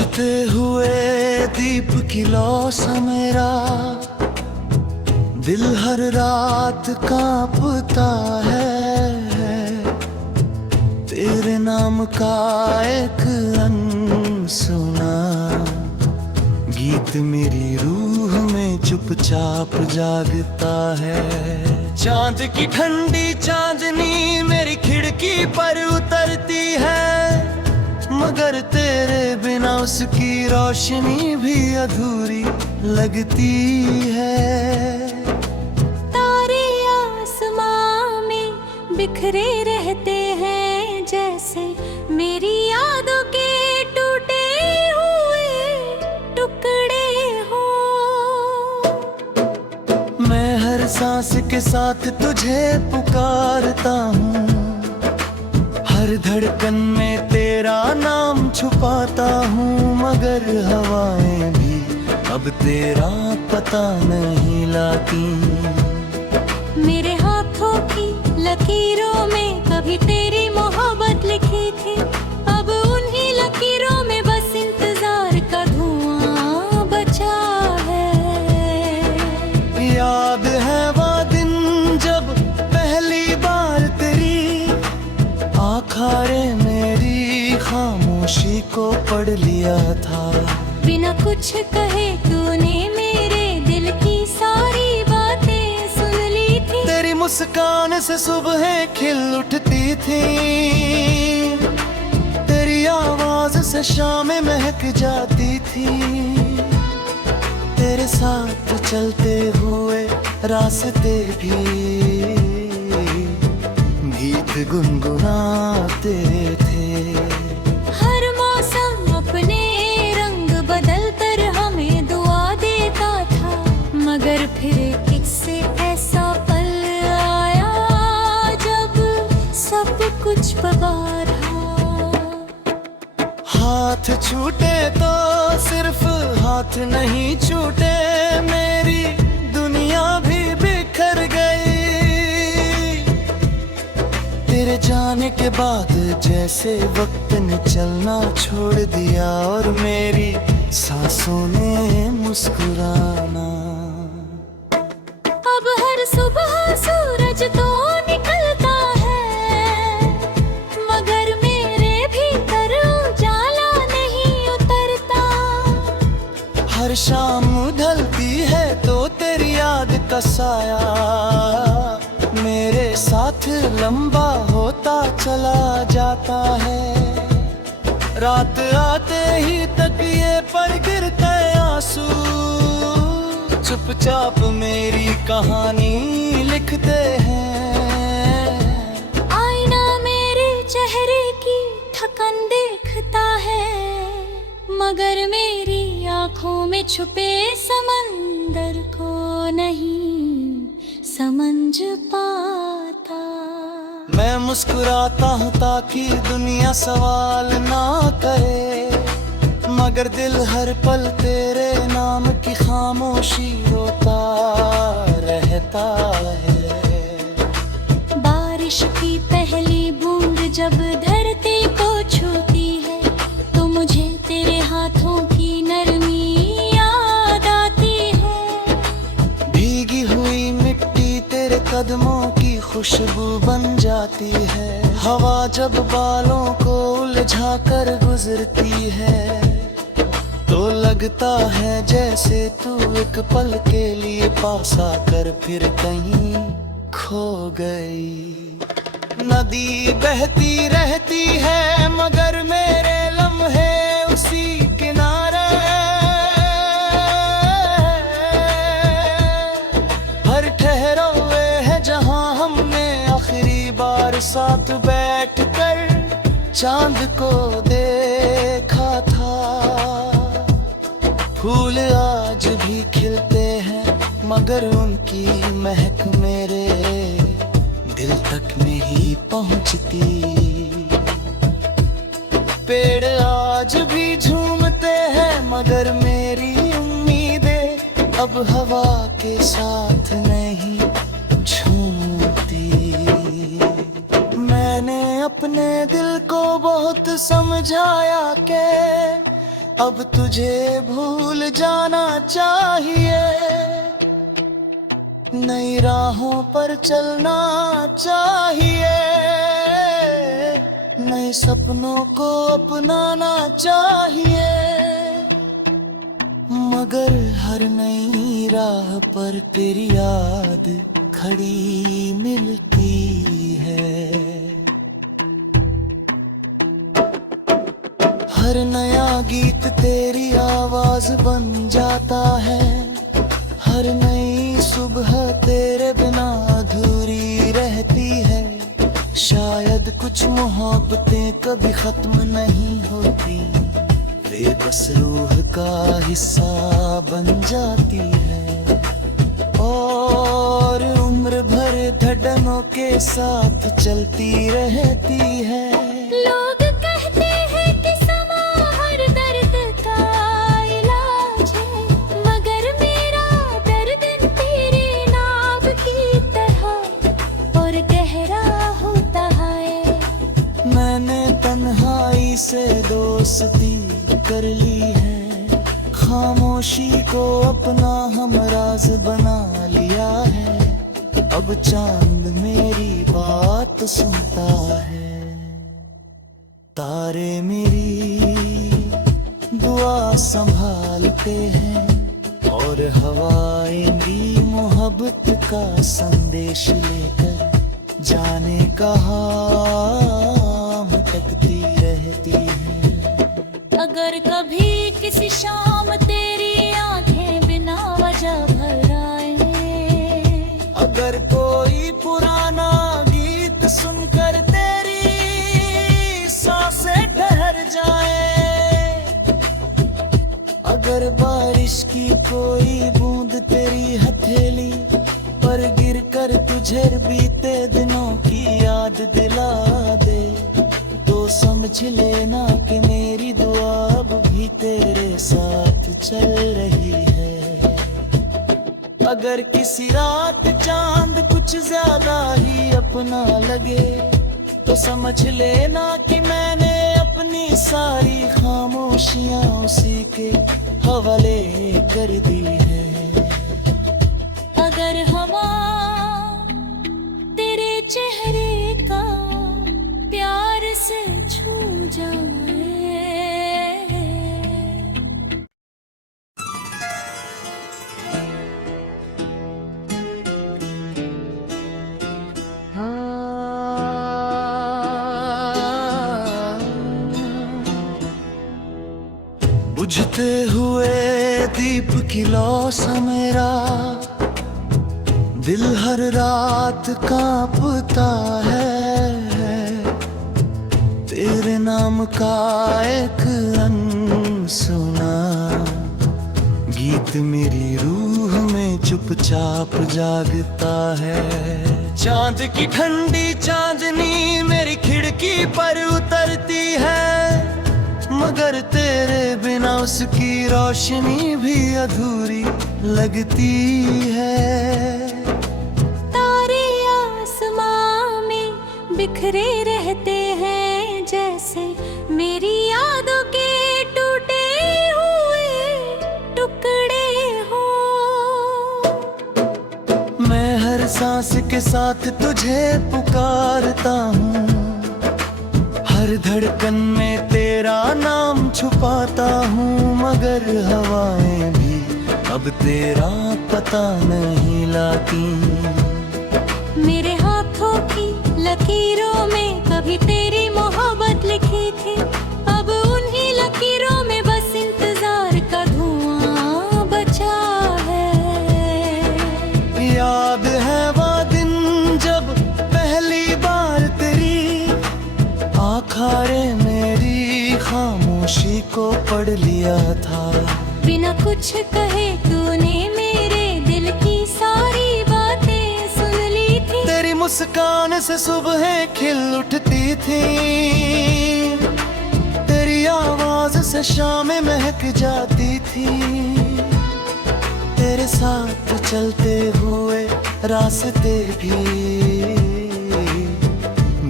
बुझते हुए दीप की लौ सा मेरा दिल हर रात कांपता है। तेरे नाम का एक अनसुना गीत मेरी रूह में चुपचाप जागता है। चांद की ठंडी चांदनी मेरी खिड़की पर उतरती है, मगर तेरे बिना उसकी रोशनी भी अधूरी लगती है। तारे आसमां में बिखरे रहते हैं जैसे मेरी यादों के टूटे हुए टुकड़े हो। मैं हर सांस के साथ तुझे पुकारता हूँ, हर धड़कन में तेरा नाम छुपाता हूँ, मगर हवाएं भी अब तेरा पता नहीं लाती। मेरे हाथों की लकीरों में कभी तेरी मोहब्बत लिखी थी, अब उन्हीं लकीरों में बस इंतजार का धुआं बचा है। याद है वो दिन जब पहली बार तेरी आखारे मेरी खामोशी को पढ़ लिया था। बिना कुछ कहे तूने मेरे दिल की सारी बातें सुन ली थी। तेरी मुस्कान से सुबह खिल उठती थी, तेरी आवाज से शामें महक जाती थी। तेरे साथ चलते हुए रास्ते भी गीत गुनगुनाते थे। हर मौसम अपने रंग बदल कर हमें दुआ देता था, मगर फिर इससे ऐसा पल आया जब सब कुछ बर्बाद हो। हाथ छूटे तो सिर्फ हाथ नहीं छूटे, मेरी दुनिया भी बिखर गई। तेरे जाने के बाद जैसे वक्त ने चलना छोड़ दिया और मेरी सांसों ने मुस्कुराना। अब हर सुबह सूरज तो निकलता है, मगर मेरे भीतर उजाला नहीं उतरता। हर शाम ढलती है तो तेरी याद का साया मेरे साथ लंबा होता चला जाता है। रात आते ही तकिए पर गिरते आंसू चुपचाप मेरी कहानी लिखते हैं। आईना मेरे चेहरे की थकन देखता है, मगर मेरी आंखों में छुपे समंदर को नहीं समझ पाता। मैं मुस्कुराता हूँ ताकि दुनिया सवाल ना करे, मगर दिल हर पल तेरे नाम की खामोशी रोता रहता है। बारिश की पहली बूंद जब धरती को छूती है, तो मुझे तेरे हाथों की नरमी याद आती है। भीगी हुई मिट्टी तेरे कदमों की खुशबू बन जाती है। हवा जब बालों को उलझा कर गुजरती है, तो लगता है जैसे तू एक पल के लिए पास आकर फिर कहीं खो गई। नदी बहती रहती है मगर मेरे लम्हे उसी किनारे। हर ठहरा हुए है जहां हमने आखिरी बार साथ बैठकर चांद को देखा था। फूल आज भी खिलते हैं मगर उनकी महक मेरे दिल तक नहीं पहुंचती। पेड़ आज भी झूमते हैं मगर मेरी उम्मीदें अब हवा के साथ नहीं झूमती। मैंने अपने दिल को बहुत समझाया कि अब तुझे भूल जाना चाहिए, नई राहों पर चलना चाहिए, नए सपनों को अपनाना चाहिए। मगर हर नई राह पर तेरी याद खड़ी मिलती है। हर नया गीत तेरी आवाज बन जाता है, हर नई सुबह तेरे बिना अधूरी रहती है। शायद कुछ मोहब्बतें कभी खत्म नहीं होती, वे बस रूह का हिस्सा बन जाती है और उम्र भर धड़कनों के साथ चलती रहती है। लोग कहते हैं कि समा हर दर्द का इलाज है, मगर मेरा दर्द तेरे नाम की तरह और गहरा होता है। मैंने तन्हाई से दोस्ती कर ली है, खामोशी को अपना हमराज बना लिया है। अब चांद मेरी बात सुनता है, तारे मेरी दुआ संभालते हैं और हवाएं भी मोहब्बत का संदेश लेकर जाने कहाँ भटकती रहती है। अगर कभी किसी शाम तेरी आंखें बिना वजह भर आए, अगर कोई पुराना गीत सुनकर तेरी सांसें ठहर जाए, अगर बारिश की कोई बूंद तेरी हथेली पर गिरकर तुझे बीते दिनों की याद दिला दे, तो समझ लेना कि मेरी दुआ अब भी तेरे साथ चल रही है। अगर किसी रात चांद कुछ ज्यादा ही अपना लगे, तो समझ लेना कि मैंने अपनी सारी खामोशियां उसी के हवाले कर दी है। अगर हवा तेरे चेहरे का प्यार से छू जाए, बुझते हुए दीप की लौ सा मेरा दिल हर रात कांपता है। तेरे नाम का एक अनसुना गीत मेरी रूह में चुपचाप जागता है। चांद की ठंडी चांदनी मेरी खिड़की पर उतरती है, मगर तेरे बिना उसकी रोशनी भी अधूरी लगती है। तारे आसमां में बिखरे रहते हैं जैसे मेरी यादों के टूटे हुए टुकड़े हो। मैं हर सांस के साथ तुझे पुकारता हूँ, हर धड़कन में तेरा नाम छुपाता हूँ, मगर हवाएं भी अब तेरा पता नहीं लाती। मेरे हाथों की लकीरों में कभी तेरी मोहब्बत लिखी थी, अब उन्हीं लकीरों में बस इंतजार का धुआं बचा है। याद है वो दिन जब पहली बार तेरी आखारे मेरी खामोशी को पढ़ लिया था। बिना कुछ कहे तूने मेरे दिल की सारी बातें सुन ली थी। तेरी मुस्कान से सुबह खिल उठती थी, तेरी आवाज से शामें महक जाती थी। तेरे साथ चलते हुए रास्ते भी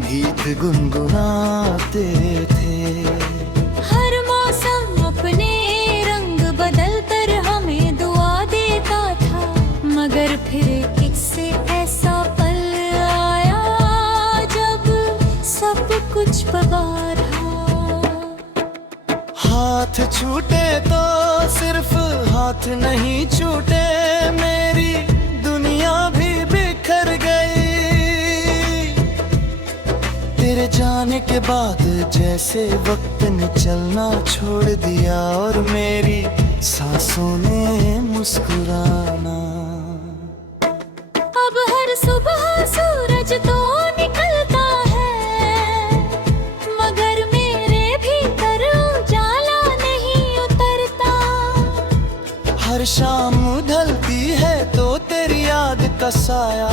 गीत गुनगुनाते थे। हर मौसम अपने छूटे तो सिर्फ हाथ नहीं छूटे, मेरी दुनिया भी बिखर गई। तेरे जाने के बाद जैसे वक्त ने चलना छोड़ दिया, और मेरी सांसों ने मुस्कुराना। अब हर सुबह सूरज तो निकलता है, मगर मेरे भीतर उजाला नहीं उतरता। हर शाम ढलती है तो तेरी याद का साया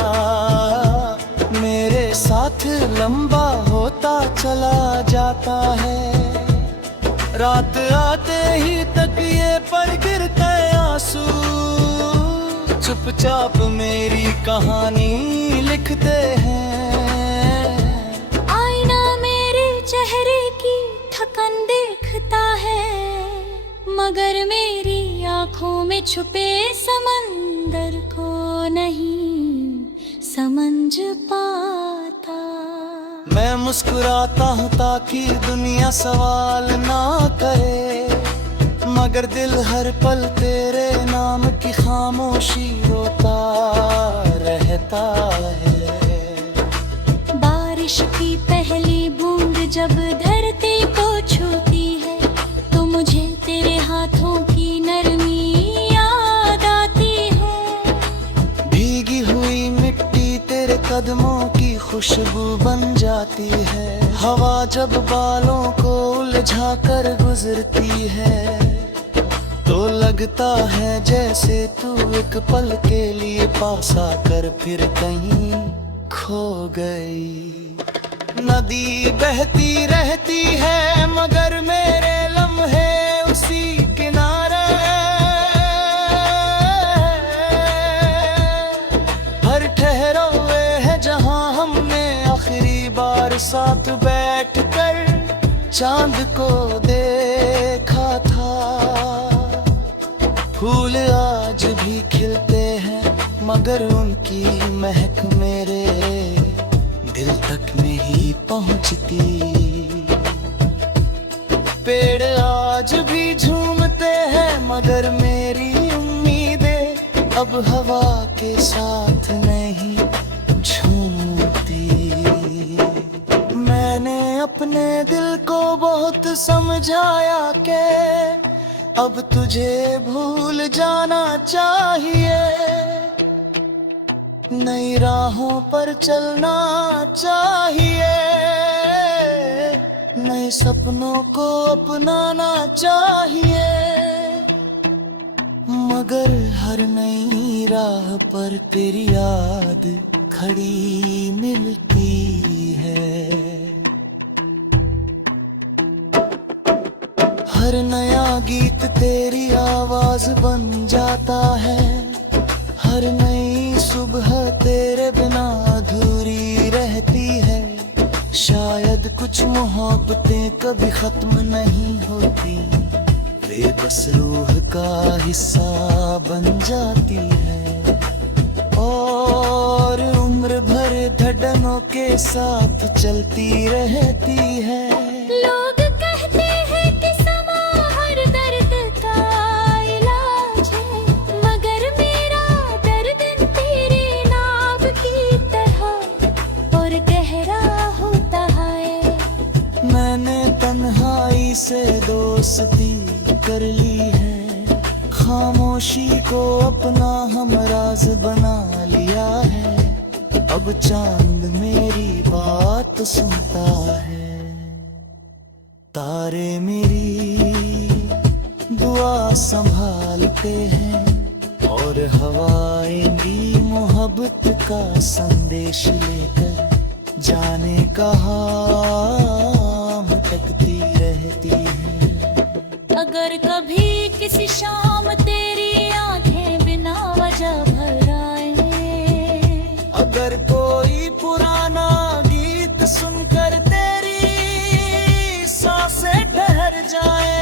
मेरे साथ लंबा होता चला जाता है। रात आते ही तकिए पर गिरते आंसू, चुपचाप मेरी कहानी लिखते हैं। आईना मेरे चेहरे की थकन देखता है, मगर मेरी आंखों में छुपे समंदर को नहीं समझ पाता। मैं मुस्कुराता हूँ ताकि दुनिया सवाल ना करे, मगर दिल हर पल तेरे नाम की खामोशी रोता रहता है। बारिश की पहली बूंद जब धरती को छूती है, तो मुझे तेरे हाथों की नरमी याद आती है। भीगी हुई मिट्टी तेरे कदमों की खुशबू बन जाती है। हवा जब बालों को उलझा कर गुजरती है, तो लगता है जैसे तू एक पल के लिए पास आकर फिर कहीं खो गई। नदी बहती रहती है मगर मेरे लम्हे उसी किनारे। हर ठहरा हुए है जहां हमने आखिरी बार साथ बैठकर चांद को देखा था। फूल आज भी खिलते हैं मगर उनकी महक मेरे दिल तक नहीं पहुंचती। पेड़ आज भी झूमते हैं मगर मेरी उम्मीदें अब हवा के साथ नहीं झूमती। मैंने अपने दिल को बहुत समझाया कि अब तुझे भूल जाना चाहिए, नई राहों पर चलना चाहिए, नए सपनों को अपनाना चाहिए। मगर हर नई राह पर तेरी याद खड़ी मिलती है। हर नया गीत तेरी आवाज बन जाता है। हर नई सुबह तेरे बिना अधूरी रहती है। शायद कुछ मोहब्बतें कभी खत्म नहीं होती, वे बस रूह का हिस्सा बन जाती है और उम्र भर धड़कनों के साथ चलती रहती है। लोग कहते हैं कि समा हर दर्द का इलाज है, मगर मेरा दर्द तेरे नाम की तरह और गहरा होता है। मैंने तन्हाई से दोस्ती कर ली है, खामोशी को अपना हमराज बना लिया है। अब चांद मेरी बात सुनता है, तारे मेरी दुआ संभालते हैं और हवाएं भी मोहब्बत का संदेश लेकर जाने कहाँ भटकती रहती है। अगर कभी किसी शाम तेरी आंखें बिना वजह भर आए, अगर कोई पुराना गीत सुनकर तेरी सांसें ठहर जाए,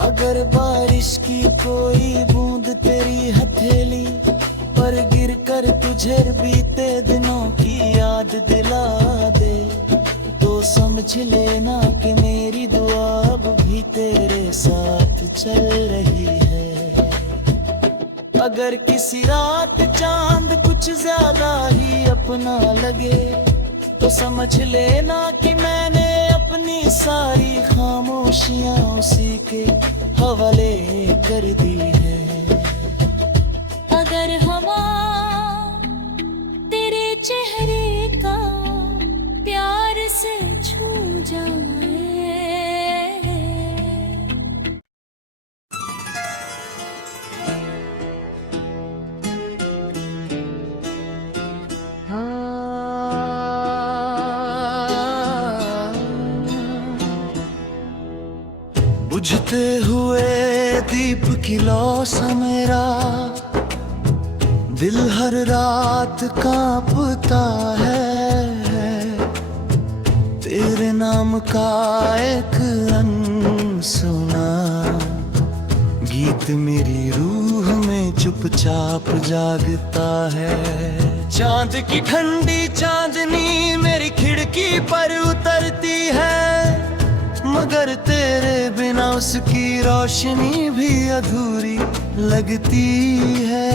अगर बारिश की कोई बूंद तेरी हथेली पर गिरकर तुझे बीते दिनों की याद दिला दे, तो समझ लेना कि मेरी दुआ अब भी तेरे साथ चल रही है। अगर किसी रात चांद कुछ ज्यादा ही अपना लगे तो समझ लेना कि मैंने अपनी सारी खामोशियां उसी के हवाले कर दी है। अगर हवा तेरे चेहरे का प्यार से छू जाए, बुझते हुए दीप की लौ सा मेरा दिल हर रात कांपता है। तेरे नाम का एक अनसुना गीत मेरी रूह में चुपचाप जागता है। चांद की ठंडी चांदनी मेरी खिड़की पर उतरती है, मगर तेरे बिना उसकी रोशनी भी अधूरी लगती है।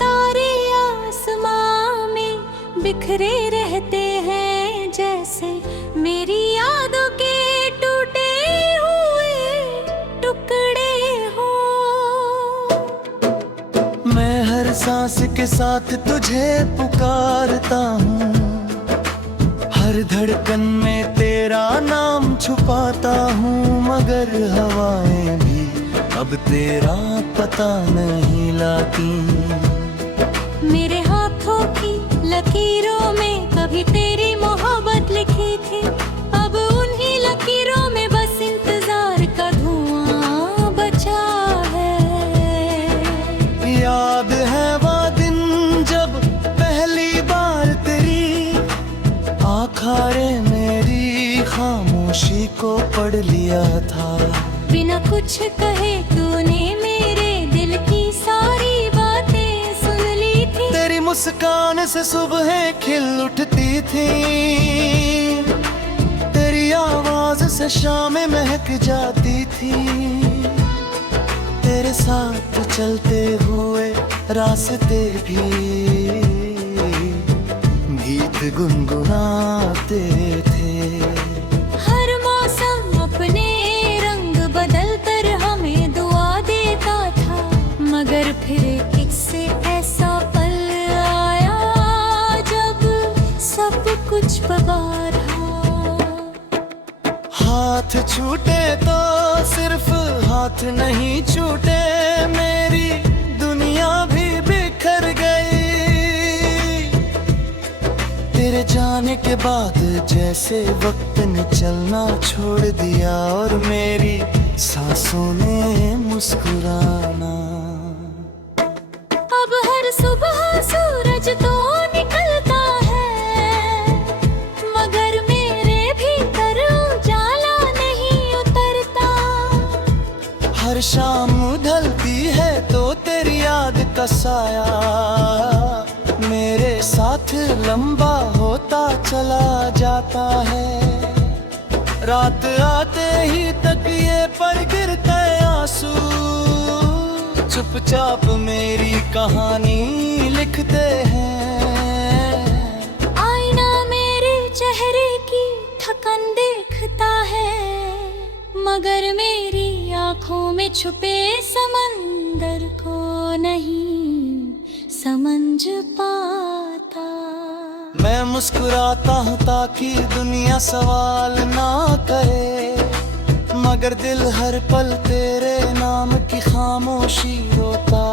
तारे आसमां में बिखरे रहते हैं जैसे मेरी यादों के टूटे हुए टुकड़े हो। मैं हर सांस के साथ तुझे पुकारता हूँ, हर धड़कन में तेरा नाम छुपाता हूँ, मगर हवाएं भी अब तेरा पता नहीं लाती। मेरे हाथों की लकीरों में कभी तेरी मोहब्बत लिखी थी, अब उन्हीं लकीरों में बस इंतजार का धुआं बचा है। याद है वो दिन जब पहली बार तेरी आखारे मेरी खामोशी को पढ़ लिया था। बिना कुछ कहे तूने मेरे दिल की सारी बातें सुन ली थी। तेरी मुस्कान से सुबह खिल उठती थी, तेरी आवाज से शामें महक जाती थी। तेरे साथ चलते हुए रास्ते भी गीत गुनगुनाते थे। हर मौसम अपने रंग बदल कर हमें दुआ देता था, मगर फिर किससे ऐसा पल आया जब सब कुछ बबार हो। हाथ छूटे तो सिर्फ हाथ नहीं छूटे, मेरी दुनिया भी बिखर गई। तेरे जाने के बाद जैसे वक्त ने चलना छोड़ दिया और मेरी सांसों ने मुस्कुराना। अब हर सुबह सूरज तो निकलता है, मगर मेरे भीतर उजाला नहीं उतरता। हर शाम ढलती है तो तेरी याद का साया मेरे साथ लंबा होता चला जाता है। रात आते ही तकिए पर गिरते आंसू चुपचाप मेरी कहानी लिखते हैं। आईना मेरे चेहरे की थकन देखता है, मगर मेरी आंखों में छुपे समंदर को नहीं समझ पाता। मैं मुस्कुराता हूँ ताकि दुनिया सवाल ना करे, मगर दिल हर पल तेरे नाम की खामोशी रोता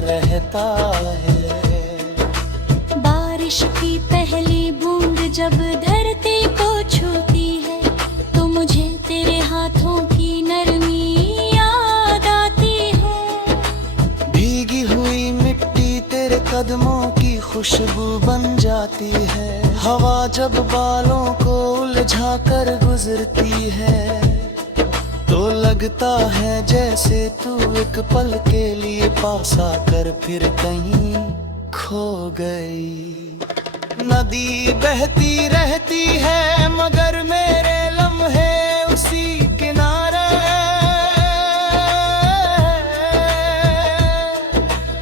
रहता है। बारिश की पहली बूंद जब धरती को छूती है तो मुझे तेरे हाथों की नरमी याद आती है। भीगी हुई मिट्टी तेरे कदमों की खुशबू बन जाती है। हवा जब बालों को उलझा कर गुजरती है तो लगता है जैसे तू एक पल के लिए पास आकर फिर कहीं खो गई। नदी बहती रहती है मगर मेरे लम्हे उसी किनारे।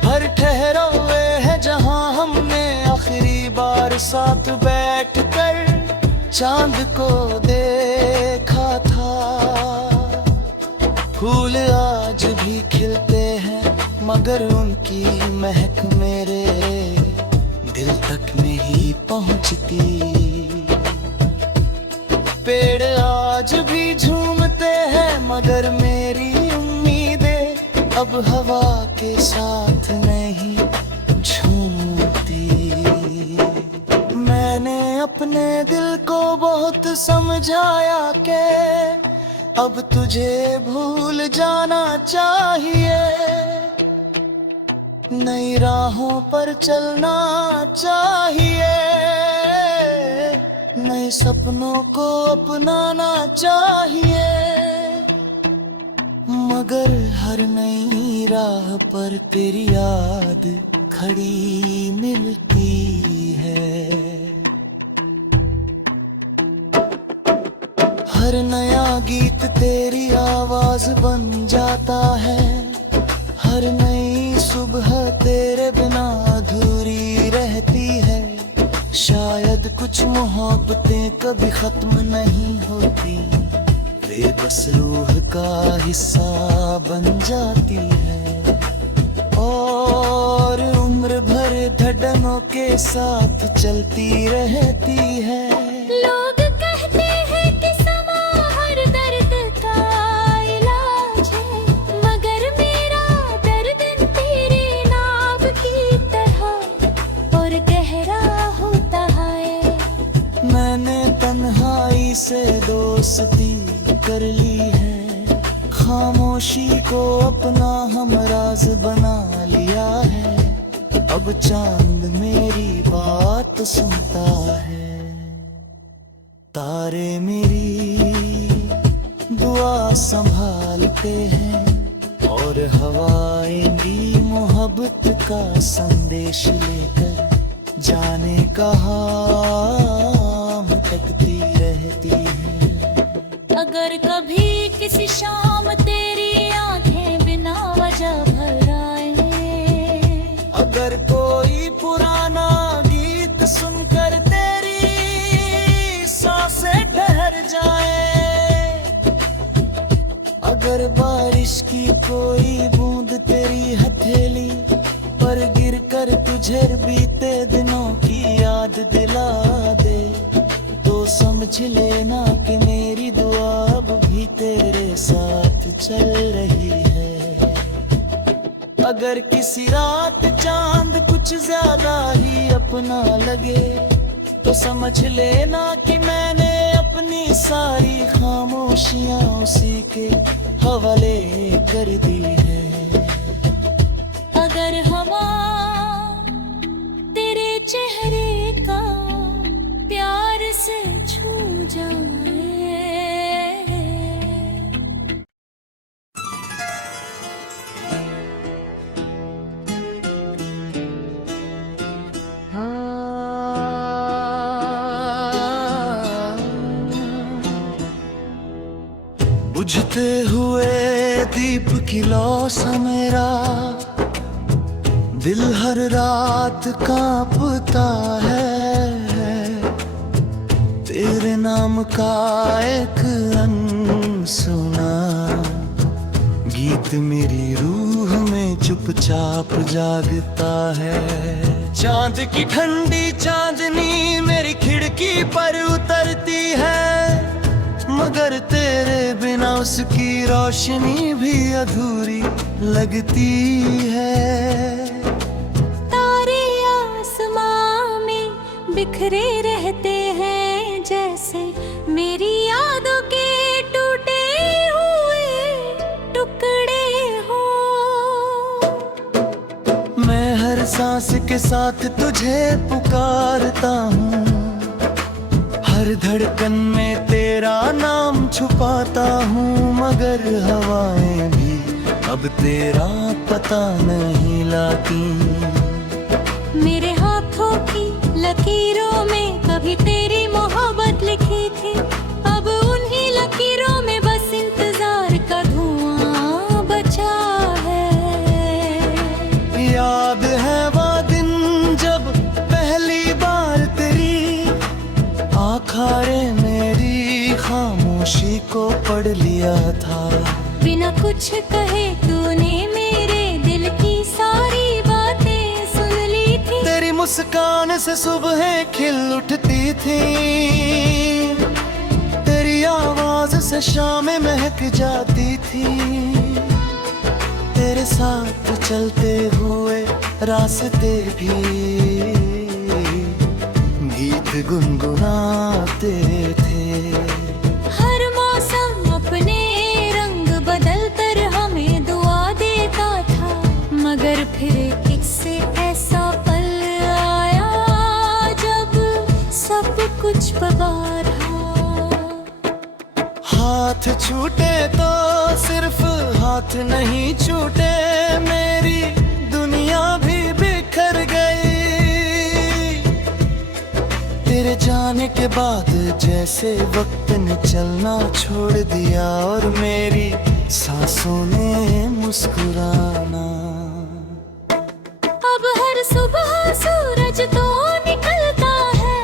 हर ठहरा हुए है जहां हमने आखिरी बार साथ बैठकर चांद को देखा था। फूल आज भी खिलते हैं मगर उनकी महक मेरे दिल तक नहीं पहुंचती। पेड़ आज भी झूमते हैं मगर मेरी उम्मीदें अब हवा के साथ नहीं झूमती। मैंने अपने दिल को बहुत समझाया कि अब तुझे भूल जाना चाहिए, नई राहों पर चलना चाहिए, नए सपनों को अपनाना चाहिए। मगर हर नई राह पर तेरी याद खड़ी मिलती है। हर नया गीत तेरी आवाज बन जाता है। हर नई सुबह तेरे बिना अधूरी रहती है। शायद कुछ मोहब्बतें कभी खत्म नहीं होती, वे बस रूह का हिस्सा बन जाती है और उम्र भर धड़कनों के साथ चलती रहती है। लोग कहते हैं कि समा हर दर्द का इलाज है, मगर मेरा दर्द तेरे नाम की तरह और गहरा होता है। मैंने तन्हाई से दोस्ती कर ली है, खामोशी को अपना हमराज बना लिया है। अब चांद मेरी बात सुनता है, तारे मेरी दुआ संभालते हैं और हवाएं भी मोहब्बत का संदेश लेकर जाने कहाँ भटकती रहती है। अगर कभी किसी शाम तेरी आंखें बिना वजह भर आए, अगर कोई पुराना गीत सुनकर तेरी सांसें ठहर जाए, अगर बारिश की कोई बूंद तेरी हथेली पर गिरकर तुझे बीते दिनों की याद दिला दे, तो समझ लेना कि मेरी दुआ अब भी तेरे साथ चल रही है। अगर किसी रात चांद कुछ ज्यादा ही अपना लगे, तो समझ लेना कि मैंने अपनी सारी खामोशियां उसी के हवाले कर दी है। अगर हवा तेरे चेहरे का प्यार से छू जाए, बुझते हुए दीप की लौ सा मेरा दिल हर रात कांपता है। तेरे नाम का एक अनसुना गीत मेरी रूह में चुपचाप जागता है। चांद की ठंडी चांदनी मेरी खिड़की पर उतरती है, मगर तेरे बिना उसकी रोशनी भी अधूरी लगती है। तारे आसमां में बिखरे रहते हैं जैसे मेरी यादों के टूटे हुए टुकड़े हो। मैं हर सांस के साथ तुझे पुकारता हूँ, हर धड़कन में तेरा नाम छुपाता हूँ, मगर हवाएं भी अब तेरा पता नहीं लाती। मेरे हाथों की लकीरों में कभी तेरी मोहब्बत लिखी थी, अब उन्हीं लकीरों में बस इंतजार का धुआं बचा है। याद है वो दिन जब पहली बार तेरी आखारे मेरी खामोशी को पढ़ लिया था। बिना कुछ कहे तूने मेरे दिल की सारी बातें सुन ली थी। तेरी मुस्कान से सुबह खिल उठती थी, तेरी आवाज से शामें महक जाती थी। तेरे साथ चलते हुए रास्ते भी गीत गुनगुनाते थे। हर मौसम अपने रंग बदल कर हमें दुआ देता था, मगर फिर इससे ऐसा पल आया जब सब कुछ बर्बाद हो। हाथ छूटे तो सिर्फ हाथ नहीं छूटे, मेरी दुनिया भी बिखर गई। तेरे जाने के बाद जैसे वक्त ने चलना छोड़ दिया और मेरी सांसों ने मुस्कुराना। अब हर सुबह सूरज तो निकलता है,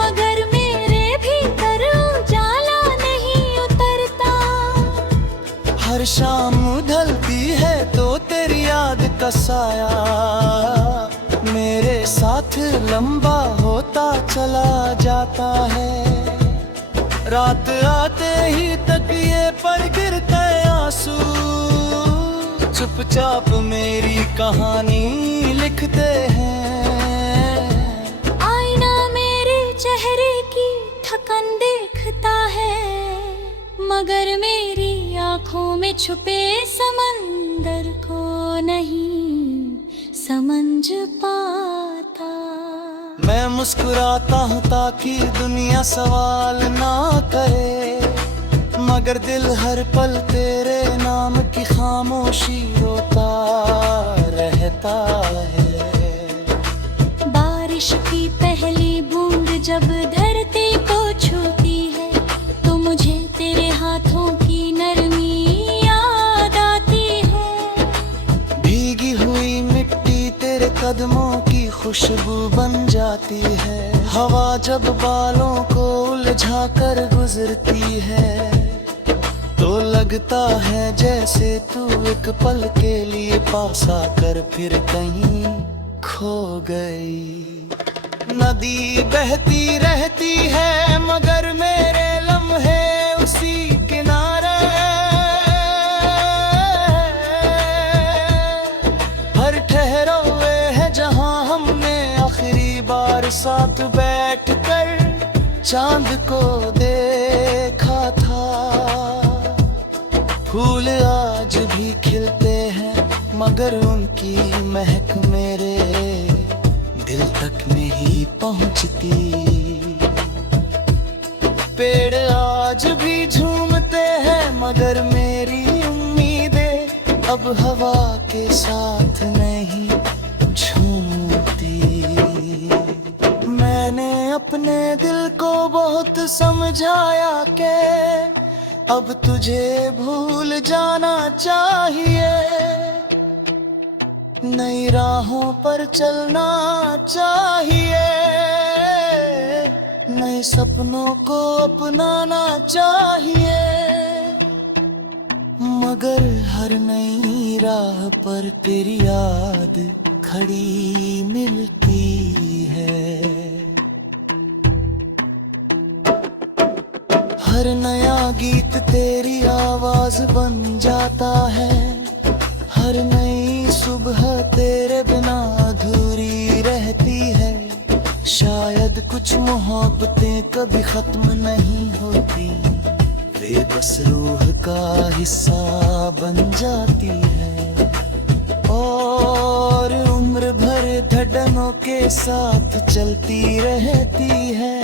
मगर मेरे भीतर उजाला नहीं उतरता। हर शाम ढलती है तो तेरी याद का साया मेरे साथ लंबा होता चला जाता है। रात आते ही तकिए पर गिरते आंसू, चुपचाप मेरी कहानी लिखते हैं। आईना मेरे चेहरे की थकन देखता है, मगर मेरी आंखों में छुपे समंदर को नहीं समझ पाता। मैं मुस्कुराता हूँ ताकि दुनिया सवाल ना करे, मगर दिल हर पल तेरे नाम की खामोशी रोता रहता है। बारिश की पहली बूंद जब धरती को छूती है, तो मुझे तेरे हाथों की नरमी याद आती है। भीगी हुई मिट्टी तेरे कदमों की खुशबू बन जाती है। हवा जब बालों को उलझा कर गुजरती है, तो लगता है जैसे तू एक पल के लिए पास आकर फिर कहीं खो गई। नदी बहती रहती है मगर मेरे लम्हे उसी किनारे। हर ठहरा हुए है जहां हमने आखिरी बार साथ बैठकर चांद को देखा था। फूल आज भी खिलते हैं मगर उनकी महक मेरे दिल तक नहीं पहुंचती। पेड़ आज भी झूमते हैं मगर मेरी उम्मीदें अब हवा के साथ नहीं झूमती। मैंने अपने दिल को बहुत समझाया कि अब तुझे भूल जाना चाहिए, नई राहों पर चलना चाहिए, नए सपनों को अपनाना चाहिए। मगर हर नई राह पर तेरी याद खड़ी मिलती है। हर नया गीत तेरी आवाज बन जाता है। हर नई सुबह तेरे बिना अधूरी रहती है। शायद कुछ मोहब्बतें कभी खत्म नहीं होती, वे बस रूह का हिस्सा बन जाती है और उम्र भर धड़कनों के साथ चलती रहती है।